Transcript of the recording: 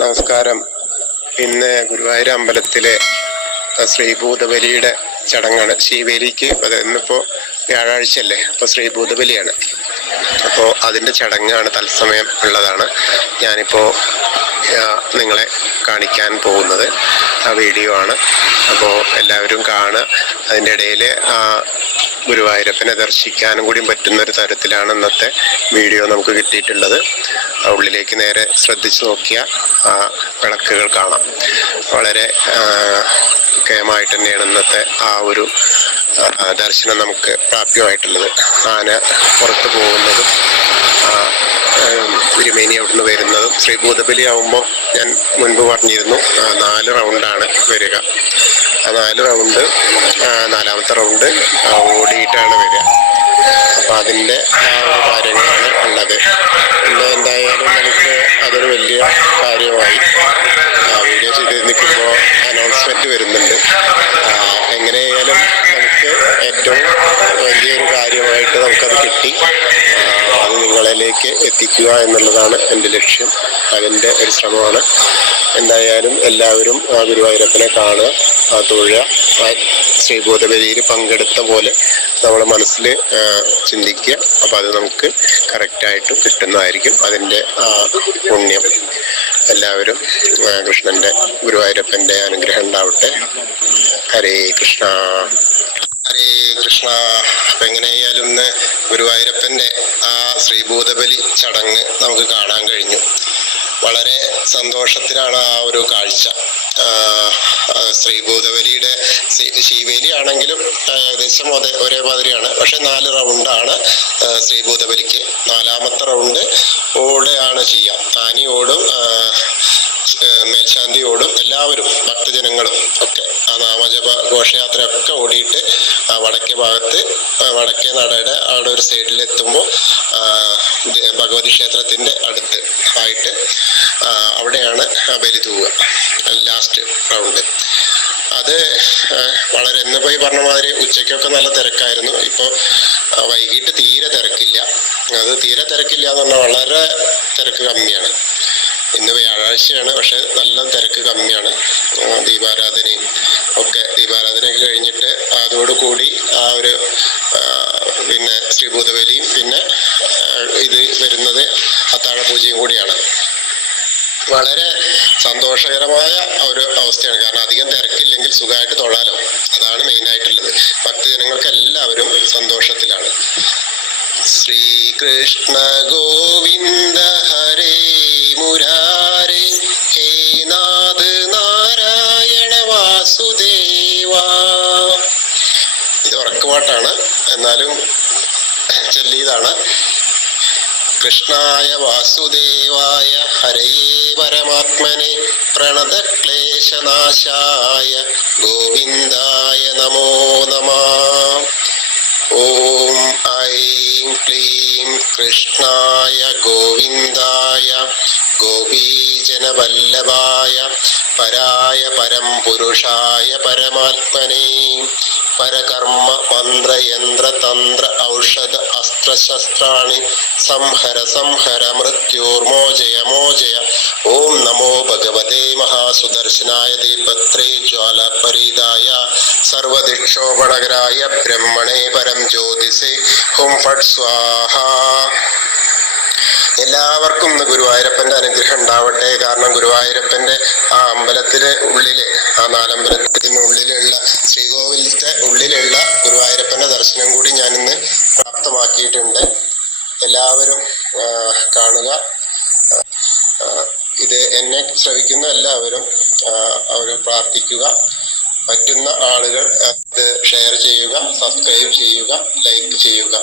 നമസ്കാരം. ഇന്ന് ഗുരുവായൂർ അമ്പലത്തിലെ ശ്രീഭൂതബലിയുടെ ചടങ്ങാണ്. ശ്രീവേലിക്ക് ഇന്നിപ്പോൾ വ്യാഴാഴ്ചയല്ലേ, അപ്പോൾ ശ്രീഭൂതബലിയാണ്. അപ്പോൾ അതിൻ്റെ ചടങ്ങാണ്, തത്സമയം ഉള്ളതാണ്. ഞാനിപ്പോൾ നിങ്ങളെ കാണിക്കാൻ പോകുന്നത് ആ വീഡിയോ ആണ്. അപ്പോൾ എല്ലാവരും കാണുക. അതിൻ്റെ ഇടയിൽ ഗുരുവായൂരപ്പനെ ദർശിക്കാനും കൂടി പറ്റുന്നൊരു തരത്തിലാണ് ഇന്നത്തെ വീഡിയോ നമുക്ക് കിട്ടിയിട്ടുള്ളത്. ഉള്ളിലേക്ക് നേരെ ശ്രദ്ധിച്ചു നോക്കിയാൽ ആ വിളക്കുകൾ കാണാം. വളരെ കേമായിട്ട് തന്നെയാണ് ഇന്നത്തെ ആ ഒരു ദർശനം നമുക്ക് പ്രാപ്യമായിട്ടുള്ളത്. ആന പുറത്ത് പോകുന്നതും തിരുമേനി അവിടുന്ന് വരുന്നതും. ശ്രീഭൂതബലി ആവുമ്പോൾ ഞാൻ മുൻപ് പറഞ്ഞിരുന്നു 4 റൗണ്ടാണ് വരിക. ആ 4 റൗണ്ട്, 4ാമത്തെ റൗണ്ട് ഓടിയിട്ടാണ് വരിക. അപ്പം അതിൻ്റെ ആ ഒരു കാര്യങ്ങളാണ് ഉള്ളത്. പിന്നെ എന്തായാലും നമുക്ക് അതൊരു വലിയ കാര്യമായി. വീഡിയോ ചെയ്ത് നിൽക്കുമ്പോൾ അനൗൺസ്മെൻറ്റ് വരുന്നുണ്ട്. എങ്ങനെയായാലും നമുക്ക് ഏറ്റവും വലിയൊരു കാര്യമായിട്ട് നമുക്കത് കിട്ടി. അത് നിങ്ങളിലേക്ക് എത്തിക്കുക എന്നുള്ളതാണ് എൻ്റെ ലക്ഷ്യം. അതിൻ്റെ ഒരു ശ്രമമാണ്. എന്തായാലും എല്ലാവരും ഗുരുവായൂരപ്പനെ കാണുക, തൊഴുക. ശ്രീഭൂതബലിയിൽ പങ്കെടുത്ത പോലെ നമ്മുടെ മനസ്സിൽ ചിന്തിക്കുക. അപ്പം അത് നമുക്ക് കറക്റ്റായിട്ട് കിട്ടുന്നതായിരിക്കും. അതിൻ്റെ പുണ്യം എല്ലാവരും കൃഷ്ണൻ്റെ, ഗുരുവായൂരപ്പൻ്റെ അനുഗ്രഹം ഉണ്ടാവട്ടെ. ഹരേ കൃഷ്ണ, ഹരേ കൃഷ്ണ. അപ്പം എങ്ങനെയായാലും ഇന്ന് ഗുരുവായൂരപ്പൻ്റെ ആ ശ്രീഭൂതബലി ചടങ്ങ് നമുക്ക് കാണാൻ കഴിഞ്ഞു. വളരെ സന്തോഷത്തിലാണ് ആ ഒരു കാഴ്ച. ശ്രീഭൂതബലിയുടെ ശ്രീവേലി ആണെങ്കിലും ഏകദേശം ഒരേ മാതിരിയാണ്. പക്ഷെ 4 റൗണ്ടാണ് ശ്രീഭൂതബലിക്ക്. 4ാമത്തെ റൗണ്ട് ഓടെയാണ് ചെയ്യുക. ആനി ഓടും, മേൽശാന്തി ഓടും, എല്ലാവരും ഭക്തജനങ്ങളും ഒക്കെ ആ നാമജപ ഘോഷയാത്രയൊക്കെ ഓടിയിട്ട് വടക്കേ ഭാഗത്ത്, വടക്കേ നടയുടെ അവിടെ ഒരു സൈഡിലെത്തുമ്പോൾ ഭഗവതി ക്ഷേത്രത്തിൻ്റെ അടുത്ത് ആയിട്ട് അവിടെയാണ് ബലി തൂവുക, ലാസ്റ്റ് റൗണ്ട്. അത് വളരെ, ഇന്നിപ്പോൾ ഈ പറഞ്ഞ മാതിരി ഉച്ചയ്ക്കൊക്കെ നല്ല തിരക്കായിരുന്നു. ഇപ്പോൾ വൈകിട്ട് തീരെ തിരക്കില്ല. അത് തീരെ തിരക്കില്ല എന്ന് പറഞ്ഞാൽ വളരെ തിരക്ക് കമ്മിയാണ്. ഇന്ന് വ്യാഴാഴ്ചയാണ്, പക്ഷെ നല്ല തിരക്ക് കമ്മിയാണ്. ദീപാരാധനയും ഒക്കെ, ദീപാരാധനയൊക്കെ കഴിഞ്ഞിട്ട് അതോടുകൂടി ആ ഒരു പിന്നെ ശ്രീഭൂതബലിയും പിന്നെ ഇത് വരുന്നത് അത്താഴപൂജയും കൂടിയാണ്. വളരെ സന്തോഷകരമായ ഒരു അവസ്ഥയാണ്. കാരണം അധികം തിരക്കില്ലെങ്കിൽ സുഖമായിട്ട് തൊഴാലോ. അതാണ് മെയിനായിട്ടുള്ളത്. ഭക്തജനങ്ങൾക്ക് എല്ലാവരും സന്തോഷത്തിലാണ്. ശ്രീകൃഷ്ണ ഗോവിന്ദ ഹരേ മുരാരേ, ഹേ നാഥ നാരായണ വാസുദേവ. ഇത് ഉറക്കുപാട്ടാണ്, എന്നാലും ചൊല്ലിയതാണ്. കൃഷ്ണായ വാസുദേവായ ഹരയേ പരമാത്മനെ പ്രണതക്ലേശനാശായ ഗോവിന്ദായ നമോ നമഃ. ഓം ഐം ക്ലീം കൃഷ്ണായ ഗോവിന്ദായ ഗോപീജനവല്ലഭായ പരായ പരം പുരുഷായ പരമാത്മനെ പരകർമ്മ മന്ത്രയന്ത്ര തന്ത്ര ഔഷധ അസ്ത്രശസ്ത്രാണി സംഹര സംഹര മൃത്യോർമോചയ മോചയ. ഓം നമോ ഭഗവതേ മഹാസുദർശനായ ദീപത്രേ ജ്വാലപരീതായ സർവദിക്ഷോപണകരായ ബ്രഹ്മണേ പരം ജ്യോതിസേ ഹും ഫട് സ്വാഹ. എല്ലാവർക്കും ഇന്ന് ഗുരുവായൂരപ്പൻ്റെ അനുഗ്രഹം ഉണ്ടാവട്ടെ. കാരണം ഗുരുവായൂരപ്പൻ്റെ ആ അമ്പലത്തിന് ഉള്ളില്, ആ 4 അമ്പലത്തിനുള്ളിലുള്ള ശ്രീകോവിലത്തെ ഉള്ളിലുള്ള ഗുരുവായൂരപ്പൻ്റെ ദർശനം കൂടി ഞാനിന്ന് പ്രാപ്തമാക്കിയിട്ടുണ്ട്. എല്ലാവരും കാണുക. ഇത് എന്നെ ശ്രവിക്കുന്ന എല്ലാവരും അവർ പ്രാർത്ഥിക്കുക. പറ്റുന്ന ആളുകൾ അത് ഷെയർ ചെയ്യുക, സബ്സ്ക്രൈബ് ചെയ്യുക, ലൈക്ക് ചെയ്യുക.